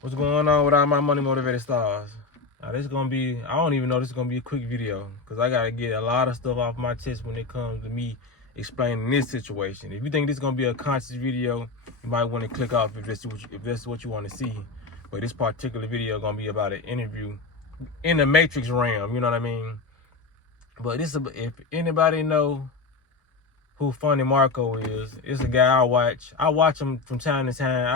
What's going on with all my money motivated stars? Now this is gonna be, I don't even know this is gonna be a quick video because I gotta get a lot of stuff off my chest when it comes to me explaining this situation. If you think this is gonna be a conscious video, you might want to click off if that's what you want to see. But this particular video is gonna be about an interview in the Matrix realm, you know what I mean? But this, if anybody know who Funny Marco is, it's a guy I watch. I watch him from time to time.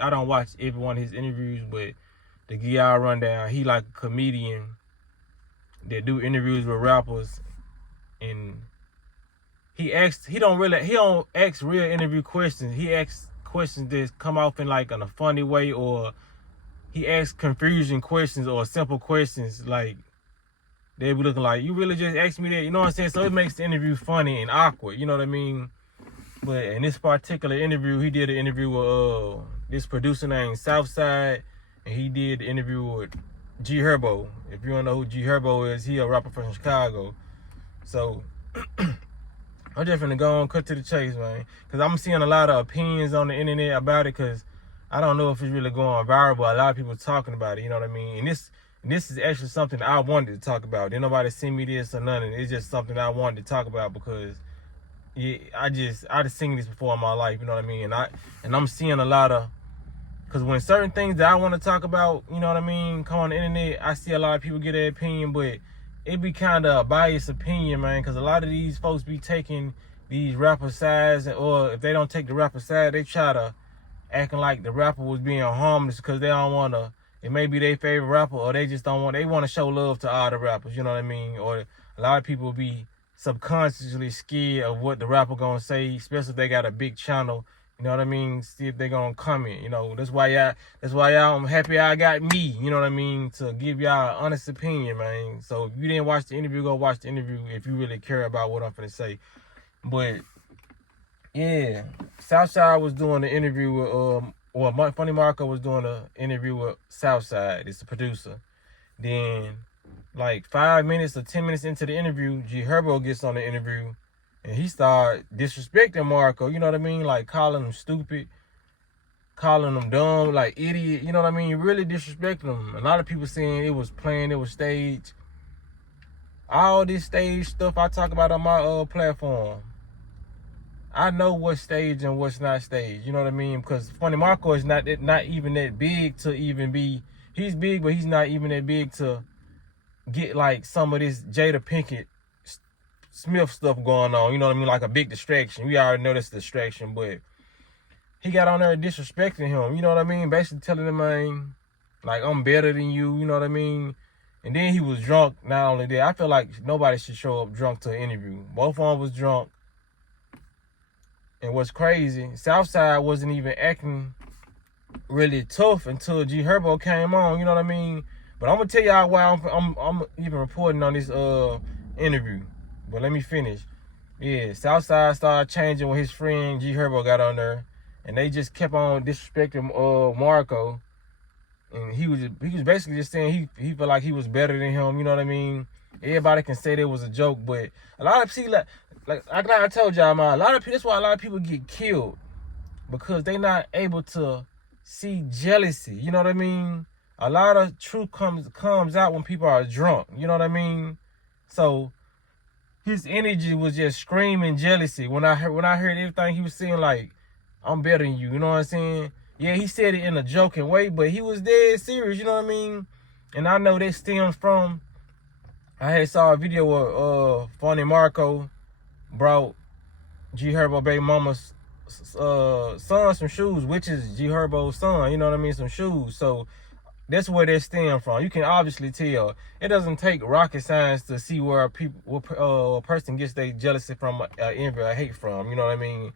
I don't watch every one of his interviews, but the guy rundown, he like a comedian that do interviews with rappers, and he don't ask real interview questions. He asks questions that come off in like in a funny way, or he asks confusing questions or simple questions like they be looking like, you really just asked me that? You know what I'm saying? So it makes the interview funny and awkward, you know what I mean? But in this particular interview, he did an interview with this producer named Southside, and he did the interview with Gherbo. If you don't know who Gherbo is, he a rapper from Chicago. So I'm just finna go on, cut to the chase, man. Because I'm seeing a lot of opinions on the internet about it, because I don't know if it's really going viral, but a lot of people talking about it, you know what I mean? And this is actually something I wanted to talk about. Didn't nobody send me this or nothing. It's just something I wanted to talk about because I just seen this before in my life, you know what I mean? And I'm seeing a lot of, because when certain things that I want to talk about, you know what I mean, come on the internet, I see a lot of people get their opinion, but it be kind of a biased opinion, man, because a lot of these folks be taking these rapper sides, or if they don't take the rapper side, they try to acting like the rapper was being harmless because they don't want to, it may be their favorite rapper, or they just don't want, they want to show love to all the rappers, you know what I mean? Or a lot of people be subconsciously scared of what the rapper gonna say, especially if they got a big channel, you know what I mean? See if they gonna comment, you know. That's why y'all, I'm happy I got me, you know what I mean, to give y'all an honest opinion, man. So if you didn't watch the interview, go watch the interview if you really care about what I'm finna say. But yeah, Southside was doing the interview with, Funny Marco was doing an interview with Southside. It's the producer. Then, like 5 minutes or 10 minutes into the interview, Gherbo gets on the interview, and he started disrespecting Marco. You know what I mean? Like calling him stupid, calling him dumb, like idiot. You know what I mean? Really disrespecting him. A lot of people saying it was planned, it was staged. All this stage stuff I talk about on my platform, I know what's staged and what's not staged. You know what I mean? Because Funny Marco is not even that big to even be. He's big, but he's not even that big to get like some of this Jada Pinkett Smith stuff going on. You know what I mean? Like a big distraction. We already know that's a distraction, but he got on there disrespecting him. You know what I mean? Basically telling him, man, like, I'm better than you. You know what I mean? And then he was drunk. Not only that, I feel like nobody should show up drunk to an interview. Both of them was drunk. And what's crazy, Southside wasn't even acting really tough until Gherbo came on, you know what I mean? But I'm gonna tell y'all why I'm even reporting on this interview. But let me finish. Yeah, Southside started changing when his friend Gherbo got on there, and they just kept on disrespecting Marco. And he was basically just saying he felt like he was better than him, you know what I mean? Everybody can say there was a joke, but a lot of people, like I told y'all, man, a lot of people, that's why a lot of people get killed, because they not able to see jealousy. You know what I mean? A lot of truth comes out when people are drunk. You know what I mean? So his energy was just screaming jealousy. When I heard everything he was saying, like, I'm better than you. You know what I'm saying? Yeah, he said it in a joking way, but he was dead serious. You know what I mean? And I know that stems from, I had saw a video where Funny Marco brought Gherbo baby mama's son some shoes, which is Gherbo's son, you know what I mean, some shoes. So that's where they stem from. You can obviously tell. It doesn't take rocket science to see where a person gets their jealousy from, envy or hate from, you know what I mean?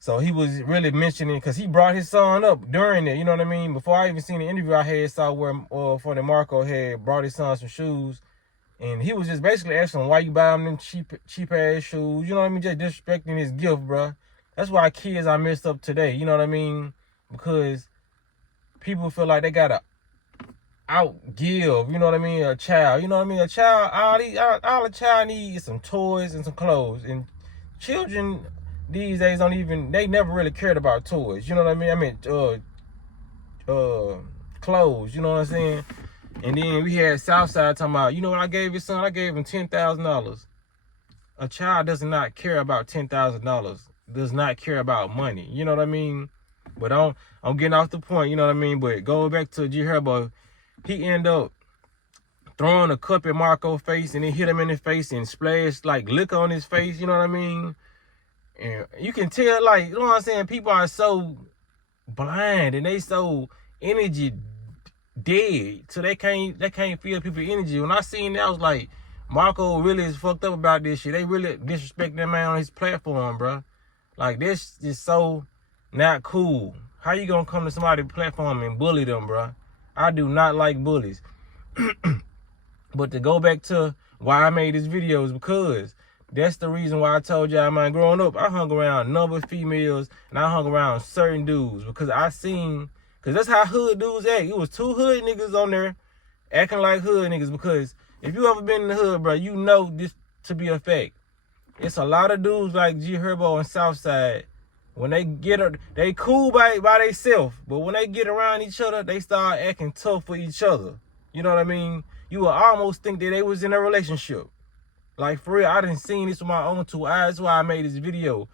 So he was really mentioning, because he brought his son up during it, you know what I mean? Before I even seen the interview, I had saw where Funny Marco had brought his son some shoes. And he was just basically asking why you buy him them cheap ass shoes. You know what I mean? Just disrespecting his gift, bro. That's why kids are messed up today. You know what I mean? Because people feel like they gotta outgive, you know what I mean, a child. You know what I mean? A child, all a child needs is some toys and some clothes. And children these days they never really cared about toys. You know what I mean? I mean, clothes, you know what I'm saying? And then we had Southside talking about, you know what I gave his son? I gave him $10,000. A child does not care about $10,000. Does not care about money. You know what I mean? But I'm getting off the point, you know what I mean? But going back to Gherbo, he ended up throwing a cup at Marco's face and then hit him in the face and splashed like liquor on his face, you know what I mean? And you can tell, like, you know what I'm saying? People are so blind and they so energy dead, so they can't feel people's energy. When I seen that, I was like, Marco really is fucked up about this shit. They really disrespect that man on his platform, bro. Like, this is so not cool. How you gonna come to somebody's platform and bully them, bro? I do not like bullies. But to go back to why I made this video is because that's the reason why I told y'all, man, growing up, I hung around a number of females and I hung around certain dudes because I seen, because that's how hood dudes act. It was two hood niggas on there acting like hood niggas, because if you ever been in the hood, bro, you know this to be a fact. It's a lot of dudes like Gherbo and Southside. When they cool by themselves, but when they get around each other, they start acting tough for each other. You know what I mean? You would almost think that they was in a relationship. Like, for real, I done seen this with my own two eyes. That's why I made this video.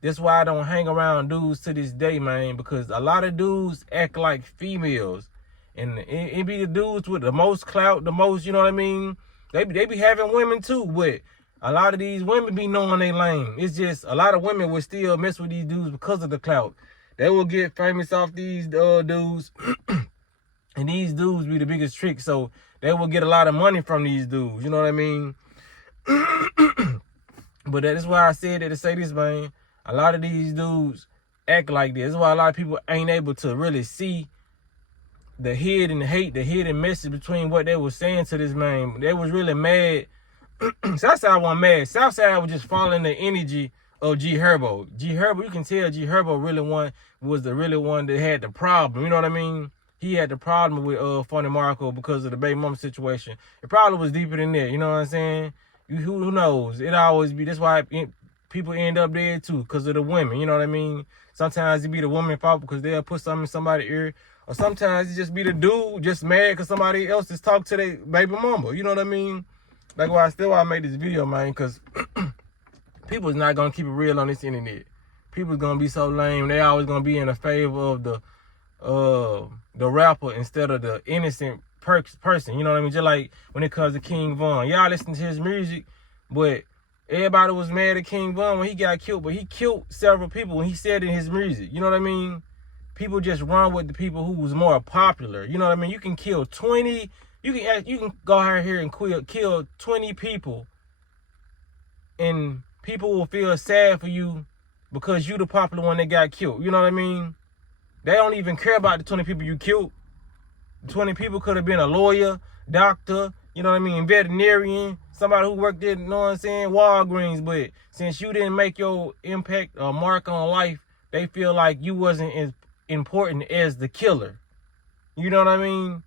That's why I don't hang around dudes to this day, man, because a lot of dudes act like females. And it be the dudes with the most clout, the most, you know what I mean? They be having women too, but a lot of these women be knowing they lame. It's just a lot of women will still mess with these dudes because of the clout. They will get famous off these dudes. And these dudes be the biggest trick, so they will get a lot of money from these dudes. You know what I mean? But that's why I said that to say this, man. A lot of these dudes act like this. That's why a lot of people ain't able to really see the hidden hate, the hidden message between what they were saying to this man. They was really mad. Southside wasn't mad. Southside was just following the energy of Gherbo. Gherbo, you can tell Gherbo was the really one that had the problem. You know what I mean? He had the problem with Funny Marco because of the baby mama situation. It probably was deeper than that. You know what I'm saying? Who knows? It always be. That's why people end up dead too, because of the women. You know what I mean? Sometimes it be the woman fault because they'll put something in somebody's ear. Or sometimes it just be the dude just mad because somebody else is talking to their baby mama. You know what I mean? Like, why I made this video, man, because people's not going to keep it real on this internet. People's going to be so lame. They always going to be in the favor of the rapper instead of the innocent person. You know what I mean? Just like when it comes to King Von. Y'all listen to his music, but everybody was mad at King Von when he got killed. But he killed several people when he said in his music. You know what I mean? People just run with the people who was more popular. You know what I mean? You can kill 20... You can go out here and kill 20 people, and people will feel sad for you because you the popular one that got killed. You know what I mean? They don't even care about the 20 people you killed. The 20 people could have been a lawyer, doctor, you know what I mean, veterinarian, somebody who worked at, you know what I'm saying, Walgreens. But since you didn't make your impact or mark on life, they feel like you wasn't as important as the killer. You know what I mean?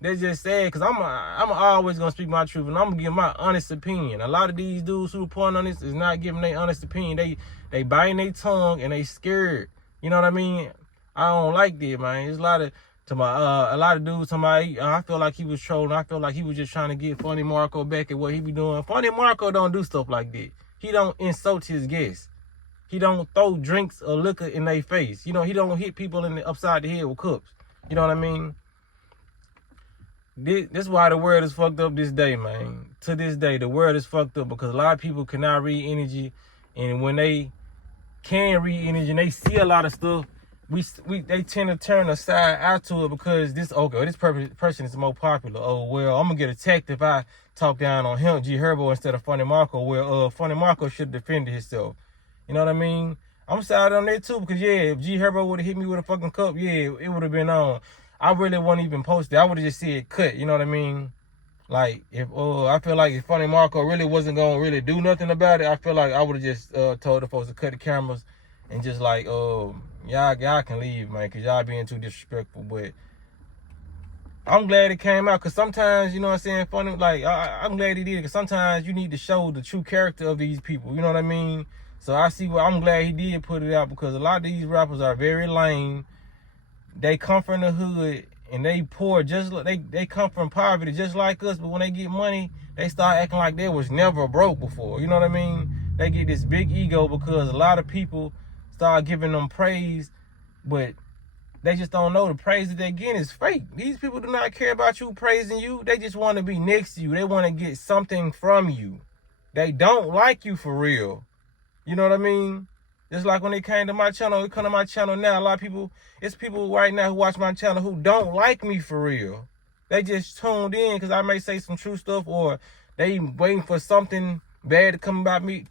They just sad, because I'm always going to speak my truth, and I'm going to give my honest opinion. A lot of these dudes who point on this is not giving their honest opinion. They biting their tongue, and they scared. You know what I mean? I don't like that, man. There's a lot of dudes talking about, I feel like he was trolling. I feel like he was just trying to get Funny Marco back at what he be doing. Funny Marco don't do stuff like that. He don't insult his guests. He don't throw drinks or liquor in their face. You know, he don't hit people upside the head with cups. You know what I mean? This why the world is fucked up this day, man. To this day, the world is fucked up because a lot of people cannot read energy, and when they can read energy and they see a lot of stuff, they tend to turn a side out to it because this person is more popular. Oh well, I'm gonna get attacked if I talk down on him, Gherbo, instead of Funny Marco. Well, Funny Marco should defend himself. You know what I mean? I'm sad on that too because yeah, if Gherbo would have hit me with a fucking cup, yeah, it would have been on. I really wouldn't even post it. I would have just said cut. You know what I mean? Like, if I feel like if Funny Marco really wasn't gonna really do nothing about it, I feel like I would have just told the folks to cut the cameras and just like, y'all can leave, man, because y'all being too disrespectful. But I'm glad it came out, because sometimes, you know what I'm saying, Funny, like, I'm glad he did it, because sometimes you need to show the true character of these people. You know what I mean? So I'm glad he did put it out, because a lot of these rappers are very lame. they come from the hood and they poor, just like they come from poverty just like us, but when they get money, they start acting like they was never broke before. You know what I mean? They get this big ego because a lot of people start giving them praise, but they just don't know the praise that they're getting is fake. These people do not care about you praising you. They just want to be next to you. They want to get something from you. They don't like you for real. You know what I mean? Just like when they came to my channel, they come to my channel now. A lot of people, it's people right now who watch my channel who don't like me for real. They just tuned in because I may say some true stuff, or they waiting for something bad to come up. You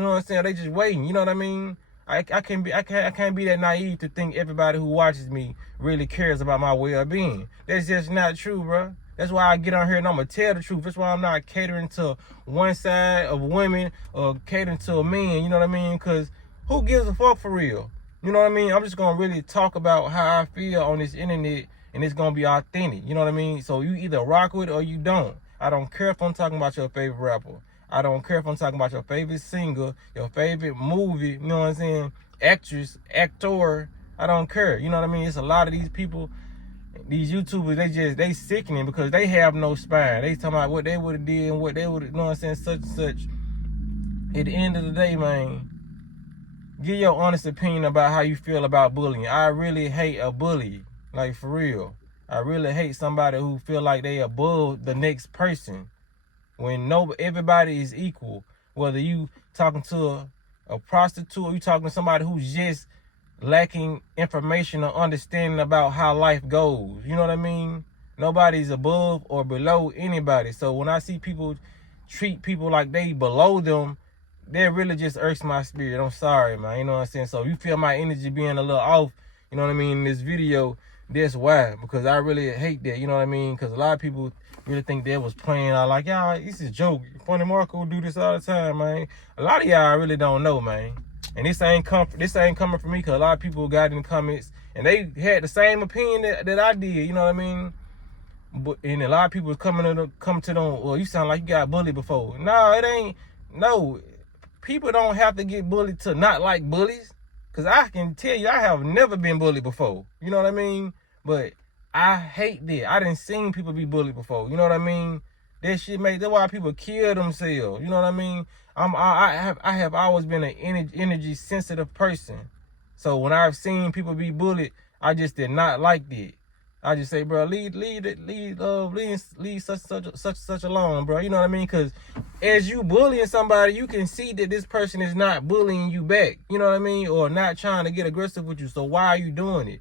know what I'm saying? They just waiting. You know what I mean? I can't be that naive to think everybody who watches me really cares about my well-being. That's just not true, bro. That's why I get on here and I'm gonna tell the truth. That's why I'm not catering to one side of women or catering to a man. You know what I mean? Because who gives a fuck for real? You know what I mean? I'm just gonna really talk about how I feel on this internet, and it's gonna be authentic. You know what I mean? So you either rock with it or you don't. I don't care if I'm talking about your favorite rapper. I don't care if I'm talking about your favorite singer, your favorite movie, you know what I'm saying? Actress, actor, I don't care. You know what I mean? It's a lot of these people, these YouTubers, they sickening because they have no spine. They talking about what they would have did and what they would have, you know what I'm saying, such and such. At the end of the day, man, give your honest opinion about how you feel about bullying. I really hate a bully, like for real. I really hate somebody who feel like they above the next person. When everybody is equal, whether you talking to a prostitute or you talking to somebody who's just lacking information or understanding about how life goes. You know what I mean? Nobody's above or below anybody. So when I see people treat people like they below them, that really just irks my spirit. I'm sorry, man. You know what I'm saying? So you feel my energy being a little off, you know what I mean, in this video, that's why. Because I really hate that, you know what I mean? Because a lot of people really think they was playing out like, y'all, this is a joke. Funny Marco do this all the time, man. A lot of y'all really don't know, man. And this ain't coming from me, because a lot of people got in the comments and they had the same opinion that I did, you know what I mean? And a lot of people come to them, well, you sound like you got bullied before. No, it ain't. No, people don't have to get bullied to not like bullies. Because I can tell you, I have never been bullied before. You know what I mean? But I hate that. I didn't seen people be bullied before. You know what I mean? That shit that's why people kill themselves. You know what I mean? I have always been an energy sensitive person. So when I've seen people be bullied, I just did not like that. I just say, bro, leave such alone, bro. You know what I mean? Because as you bullying somebody, you can see that this person is not bullying you back. You know what I mean? Or not trying to get aggressive with you. So why are you doing it?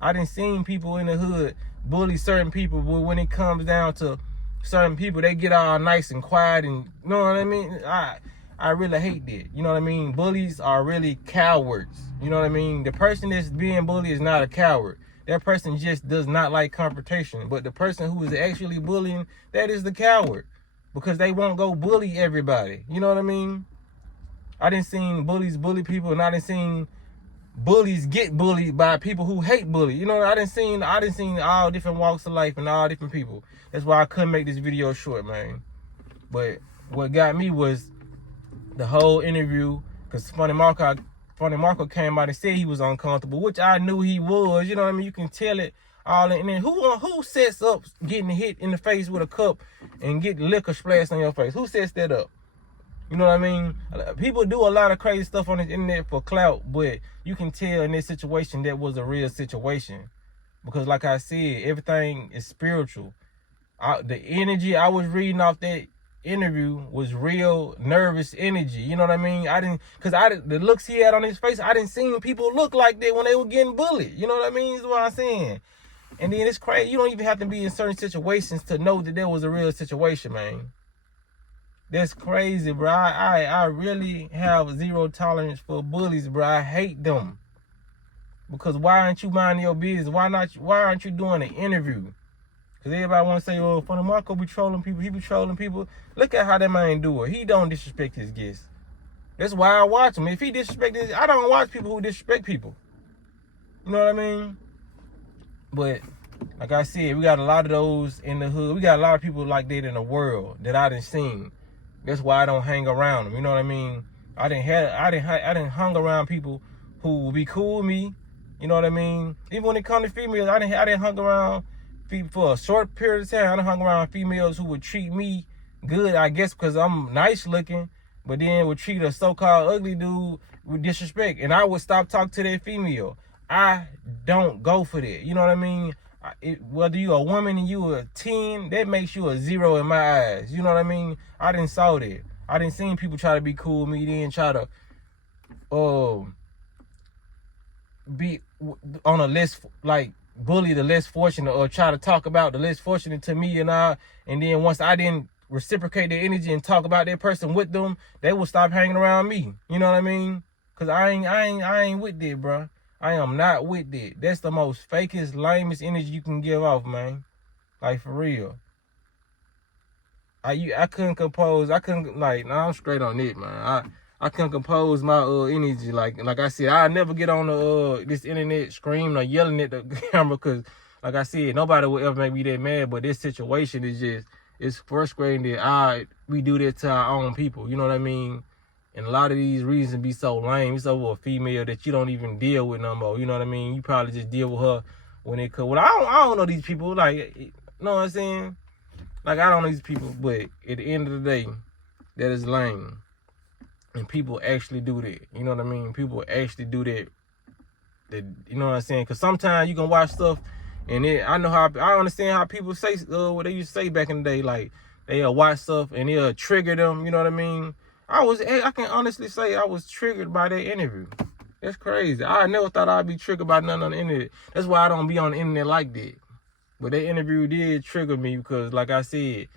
I done seen people in the hood bully certain people, but when it comes down to certain people, they get all nice and quiet, and you know what I mean? I really hate that. You know what I mean? Bullies are really cowards. You know what I mean? The person that's being bullied is not a coward. That person just does not like confrontation. But the person who is actually bullying, that is the coward. Because they won't go bully everybody. You know what I mean? I done seen bullies bully people, and I done seen bullies get bullied by people who hate bully. You know, I done seen all different walks of life and all different people. That's why I couldn't make this video short, man. But what got me was the whole interview, because Funny Marco came out and said he was uncomfortable, which I knew he was. You know what I mean? You can tell it all. And then who sets up getting hit in the face with a cup and get liquor splashed on your face? Who sets that up? You know what I mean? People do a lot of crazy stuff on the internet for clout, but you can tell in this situation that was a real situation. Because like I said, everything is spiritual. The energy I was reading off that interview was real nervous energy. You know what I mean? The looks he had on his face, I didn't see people look like that when they were getting bullied. You know what I mean? Is what I'm saying. And then it's crazy. You don't even have to be in certain situations to know that there was a real situation, man. That's crazy, bro. I really have zero tolerance for bullies, bro. I hate them. Because why aren't you minding your business? Why aren't you doing an interview? Because everybody want to say, oh, Funny Marco be trolling people. He be trolling people. Look at how that man do it. He don't disrespect his guests. That's why I watch him. If he disrespect his, I don't watch people who disrespect people. You know what I mean? But like I said, we got a lot of those in the hood. We got a lot of people like that in the world that I done seen. That's why I don't hang around them. You know what I mean? I didn't hung around people who will be cool with me. You know what I mean? Even when it comes to females, I didn't hung around for a short period of time. I done hung around females who would treat me good, I guess, because I'm nice looking, but then would treat a so-called ugly dude with disrespect. And I would stop talking to that female. I don't go for that. You know what I mean? Whether you a woman and you a 10, that makes you a 0 in my eyes. You know what I mean? I didn't saw that. I didn't see people try to be cool with me, then try to be on a list, like bully the less fortunate or try to talk about the less fortunate to me, and then once I didn't reciprocate their energy and talk about that person with them, they will stop hanging around me. You know what I mean? Cause I ain't with that, bro. I am not with that. That's the most fakest, lamest energy you can give off, man. Like, for real. I couldn't compose. I'm straight on it, man. I couldn't compose my energy. Like I said, I never get on the this internet screaming or yelling at the camera, because, like I said, nobody will ever make me that mad. But this situation is just, it's frustrating that we do that to our own people. You know what I mean? And a lot of these reasons be so lame. It's over a female that you don't even deal with no more. You know what I mean? You probably just deal with her when it comes. Well, I don't know these people. Like, you know what I'm saying? Like, I don't know these people. But at the end of the day, that is lame. And people actually do that. You know what I mean? People actually do that. You know what I'm saying? Because sometimes you can watch stuff, and I understand how people say what they used to say back in the day. Like, they'll watch stuff and it'll trigger them. You know what I mean? I can honestly say I was triggered by that interview. That's crazy. I never thought I'd be triggered by nothing on the internet. That's why I don't be on the internet like that. But that interview did trigger me because, like I said,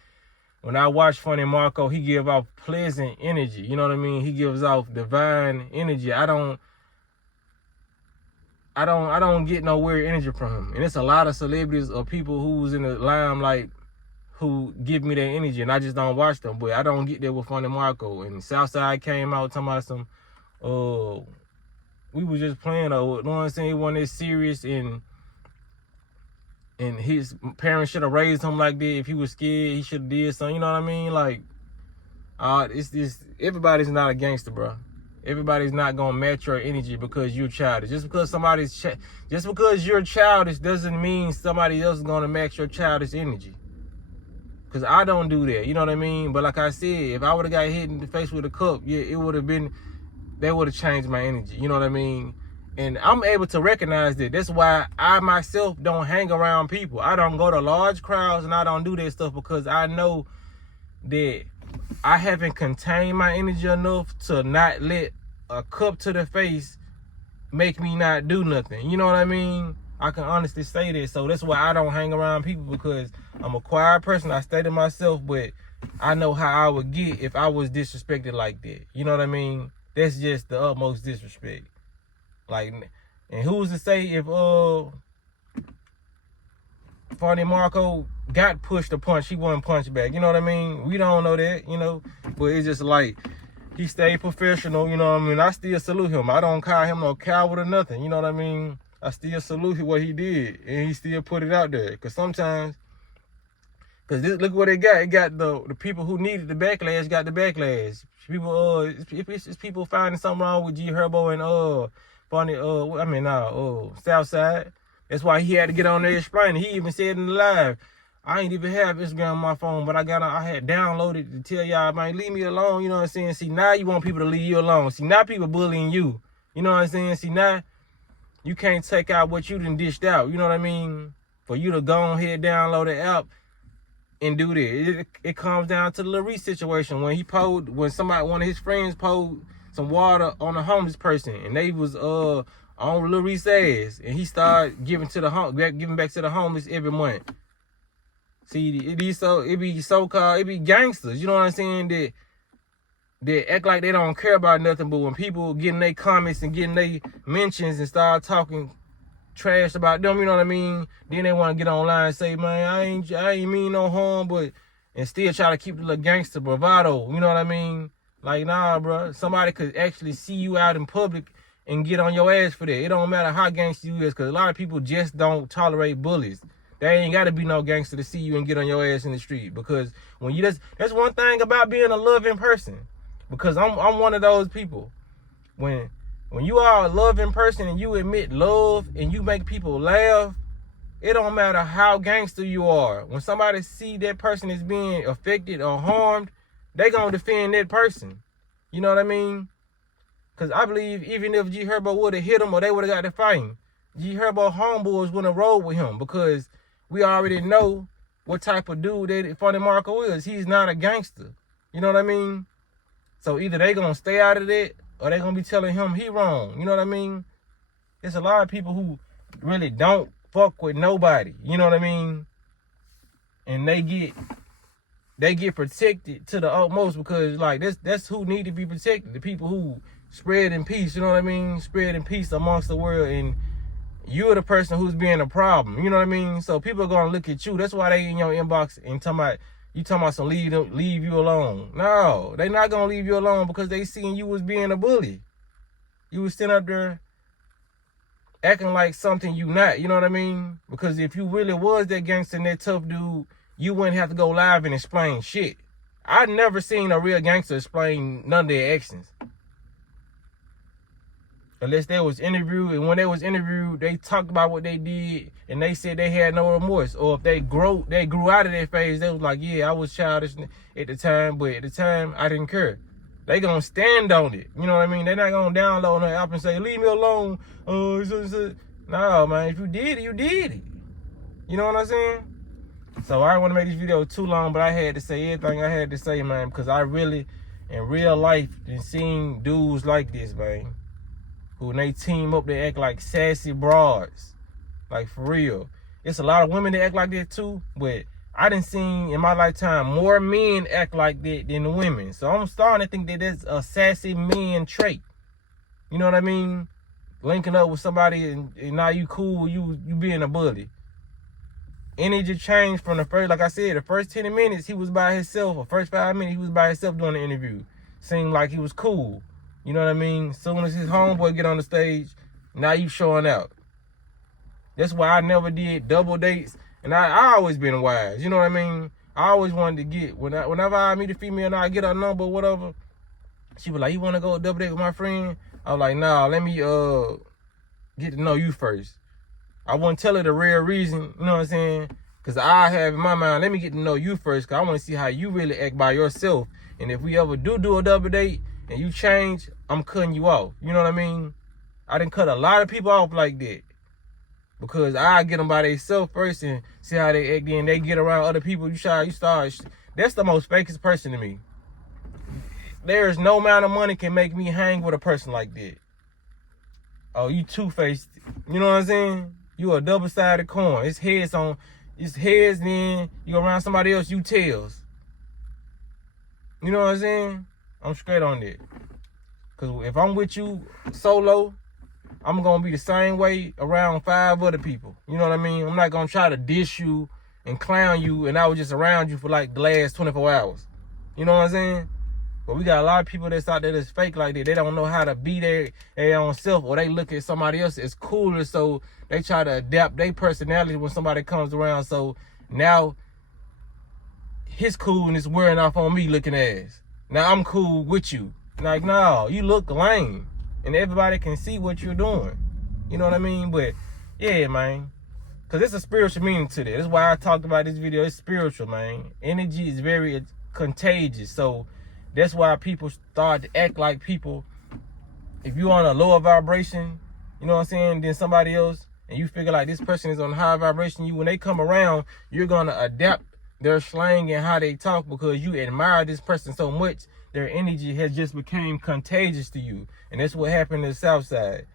when I watch Funny Marco, he gives off pleasant energy. You know what I mean? He gives off divine energy. I don't get no weird energy from him. And it's a lot of celebrities or people who's in the limelight who give me that energy, and I just don't watch them. But I don't get that with Funny Marco. And Southside came out talking about some, we was just playing, you know what I'm saying? It wasn't that serious, and his parents should have raised him like that. If he was scared, he should have did something. You know what I mean? Like, it's this. Everybody's not a gangster, bro. Everybody's not gonna match your energy because you're childish. Just because you're childish doesn't mean somebody else is gonna match your childish energy. Cause I don't do that, you know what I mean? But like I said, if I would have got hit in the face with a cup, yeah, it would have been, that would have changed my energy, you know what I mean? And I'm able to recognize that. That's why I myself don't hang around people. I don't go to large crowds, and I don't do that stuff, because I know that I haven't contained my energy enough to not let a cup to the face make me not do nothing. You know what I mean? I can honestly say that. So that's why I don't hang around people, because I'm a quiet person. I stay to myself, but I know how I would get if I was disrespected like that. You know what I mean? That's just the utmost disrespect. Like, and who's to say if Funny Marco got pushed or punched, he wouldn't punch back. You know what I mean? We don't know that, you know. But it's just like, he stayed professional, you know what I mean? I still salute him. I don't call him no coward or nothing, you know what I mean? I still salute what he did, and he still put it out there. Because sometimes, look what it got. It got the people who needed the backlash got the backlash. People, it's people finding something wrong with Gherbo and Southside. That's why he had to get on there explaining. He even said in the live, I ain't even have Instagram on my phone, but I had downloaded to tell y'all, man, leave me alone. You know what I'm saying? See, now you want people to leave you alone. See, now people bullying you. You know what I'm saying? See, now you can't take out what you done dished out. You know what I mean? For you to go ahead, download the app and do that. It comes down to the Lil Reese situation when one of his friends poured some water on a homeless person, and they was on Lil Reese's ass, and he started giving back to the homeless every month. See, it be gangsters, you know what I'm saying, that act like they don't care about nothing, but when people getting their comments and getting their mentions and start talking trash about them, you know what I mean, then they want to get online and say, man, I ain't mean no harm, and still try to keep the little gangster bravado, you know what I mean? Like, nah, bro, somebody could actually see you out in public and get on your ass for that. It don't matter how gangster you is, because a lot of people just don't tolerate bullies. There ain't got to be no gangster to see you and get on your ass in the street, because when that's one thing about being a loving person, because I'm one of those people. When When you are a loving person and you admit love and you make people laugh, it don't matter how gangster you are. When somebody see that person is being affected or harmed, they gonna defend that person. You know what I mean? Because I believe even if Gherbo would have hit him or they would have got to fighting, Gherbo homeboys wouldn't have rolled with him because we already know what type of dude that Funny Marco is. He's not a gangster. You know what I mean? So either they gonna stay out of that or they gonna be telling him he wrong. You know what I mean? There's a lot of people who really don't fuck with nobody. You know what I mean? And they get protected to the utmost because like that's who need to be protected. The people who spread in peace, you know what I mean? Spread in peace amongst the world, and you're the person who's being a problem. You know what I mean? So people are gonna look at you. That's why they in your inbox and talking about some leave you alone. No, they not gonna leave you alone because they seeing you as being a bully. You was sitting up there acting like something you not, you know what I mean? Because if you really was that gangster and that tough dude, you wouldn't have to go live and explain shit. I've never seen a real gangster explain none of their actions. Unless they was interviewed, and when they was interviewed, they talked about what they did, and they said they had no remorse. Or if they grew out of their phase, they was like, yeah, I was childish at the time, but at the time, I didn't care. They gonna stand on it. You know what I mean? They're not gonna download an app and say, leave me alone. No, man, if you did it, you did it. You know what I'm saying? So I didn't want to make this video too long, but I had to say everything I had to say, man, because I really, in real life, been seeing dudes like this, man. Who when they team up, they act like sassy broads. Like, for real. It's a lot of women that act like that too, but I done seen in my lifetime more men act like that than the women. So I'm starting to think that that's a sassy man trait. You know what I mean? Linking up with somebody and now you cool, you being a bully. Energy changed from the first, like I said, the first 10 minutes he was by himself, or first 5 minutes he was by himself doing the interview. Seemed like he was cool. You know what I mean? As soon as his homeboy get on the stage, now you showing out. That's why I never did double dates. And I always been wise. You know what I mean? I always wanted to get, whenever I meet a female and I get her number or whatever, she was like, you want to go double date with my friend? I was like, nah, let me get to know you first. I wouldn't tell her the real reason, you know what I'm saying? Because I have in my mind, let me get to know you first, because I want to see how you really act by yourself. And if we ever do a double date and you change, I'm cutting you off. You know what I mean? I done cut a lot of people off like that. Because I get them by themselves first and see how they act. Then they get around other people. You start. That's the most fakest person to me. There's no amount of money can make me hang with a person like that. Oh, you two-faced. You know what I'm saying? You a double-sided coin. It's heads, then you go around somebody else, you tails. You know what I'm saying? I'm straight on that. Because if I'm with you solo, I'm going to be the same way around 5 other people. You know what I mean? I'm not going to try to dish you and clown you and I was just around you for like the last 24 hours. You know what I'm saying? But we got a lot of people that's out there that's fake like that. They don't know how to be their own self, or they look at somebody else as cooler, so they try to adapt their personality when somebody comes around. So now his coolness wearing off on me looking ass. Now I'm cool with you. Like, no, you look lame. And everybody can see what you're doing. You know what I mean? But, yeah, man. Because it's a spiritual meaning to that. That's why I talked about this video. It's spiritual, man. Energy is very contagious. So, that's why people start to act like people. If you're on a lower vibration, you know what I'm saying, than somebody else, and you figure like this person is on a high vibration, when they come around, you're going to adapt their slang and how they talk because you admire this person so much. Their energy has just became contagious to you. And that's what happened in the South Side.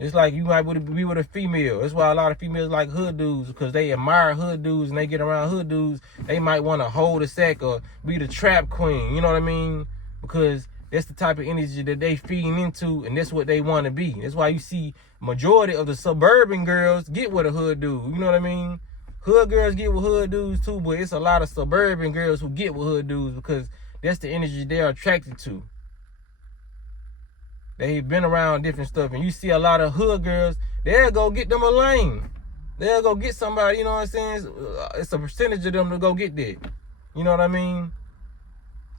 It's like you might be with a female. That's why a lot of females like hood dudes, because they admire hood dudes and they get around hood dudes. They might want to hold a sack or be the trap queen. You know what I mean? Because that's the type of energy that they feeding into, and that's what they want to be. That's why you see majority of the suburban girls get with a hood dude. You know what I mean? Hood girls get with hood dudes too, but it's a lot of suburban girls who get with hood dudes because that's the energy they're attracted to. They've been around different stuff. And you see a lot of hood girls, they'll go get them a lane. They'll go get somebody, you know what I'm saying? It's a percentage of them to go get that. You know what I mean?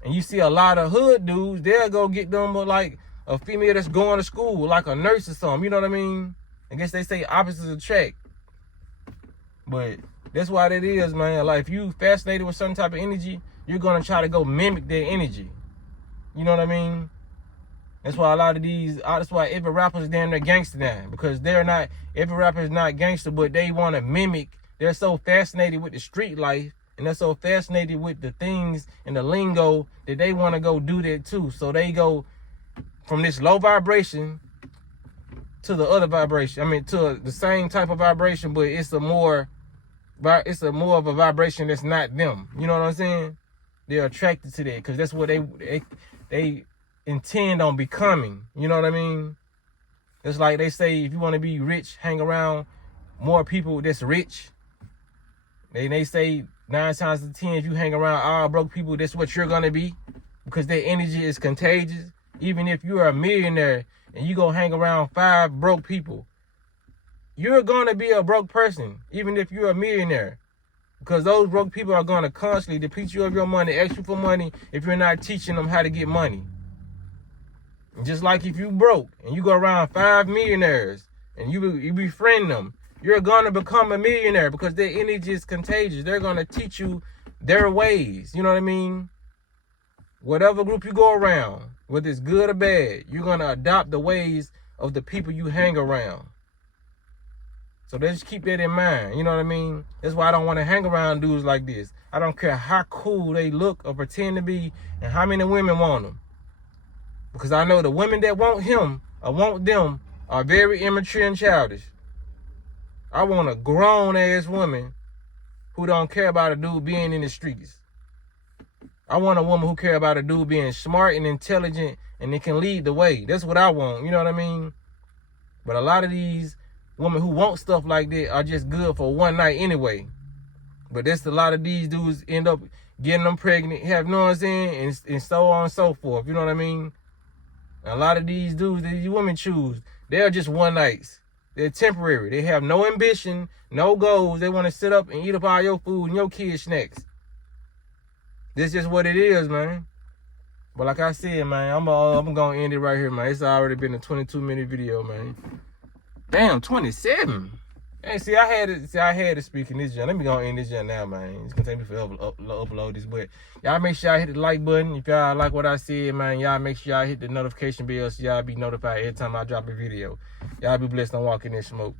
And you see a lot of hood dudes, they'll go get them like a female that's going to school, like a nurse or something. You know what I mean? I guess they say opposites attract. But that's why it is, man. Like, if you fascinated with some type of energy, you're going to try to go mimic their energy. You know what I mean? That's why that's why every rapper is damn near gangster now. Because every rapper is not gangster, but they want to mimic. They're so fascinated with the street life, and they're so fascinated with the things and the lingo that they want to go do that too. So they go from this low vibration to the other vibration. I mean, to the same type of vibration, but it's a more of a vibration that's not them. You know what I'm saying? They're attracted to that because that's what they intend on becoming. You know what I mean? It's like they say, if you want to be rich, hang around more people that's rich. They say 9 times out of 10, if you hang around all broke people, that's what you're gonna be, because their energy is contagious. Even if you're a millionaire and you go hang around 5 broke people, you're gonna be a broke person, even if you're a millionaire. Because those broke people are gonna constantly deplete you of your money, ask you for money if you're not teaching them how to get money. And just like if you broke and you go around 5 millionaires and you befriend them, you're gonna become a millionaire because their energy is contagious. They're gonna teach you their ways. You know what I mean? Whatever group you go around, whether it's good or bad, you're gonna adopt the ways of the people you hang around. So just keep that in mind. You know what I mean? That's why I don't want to hang around dudes like this. I don't care how cool they look or pretend to be and how many women want them. Because I know the women that want him or want them are very immature and childish. I want a grown-ass woman who don't care about a dude being in the streets. I want a woman who care about a dude being smart and intelligent and they can lead the way. That's what I want, you know what I mean? But a lot of these women who want stuff like that are just good for one night anyway. But that's a lot of these dudes end up getting them pregnant, you know what I'm saying? And so on and so forth, you know what I mean? A lot of these dudes that these women choose, they're just one nights. They're temporary. They have no ambition, no goals. They want to sit up and eat up all your food and your kids' snacks. This is what it is, man. But like I said, man, I'm going to end it right here, man. It's already been a 22-minute video, man. Damn, 27. Hey, see, I had to speak in this joint. Let me go and end this joint now, man. It's gonna take me forever to upload this, but y'all make sure y'all hit the like button. If y'all like what I said, man, y'all make sure y'all hit the notification bell so y'all be notified every time I drop a video. Y'all be blessed on walking in smoke.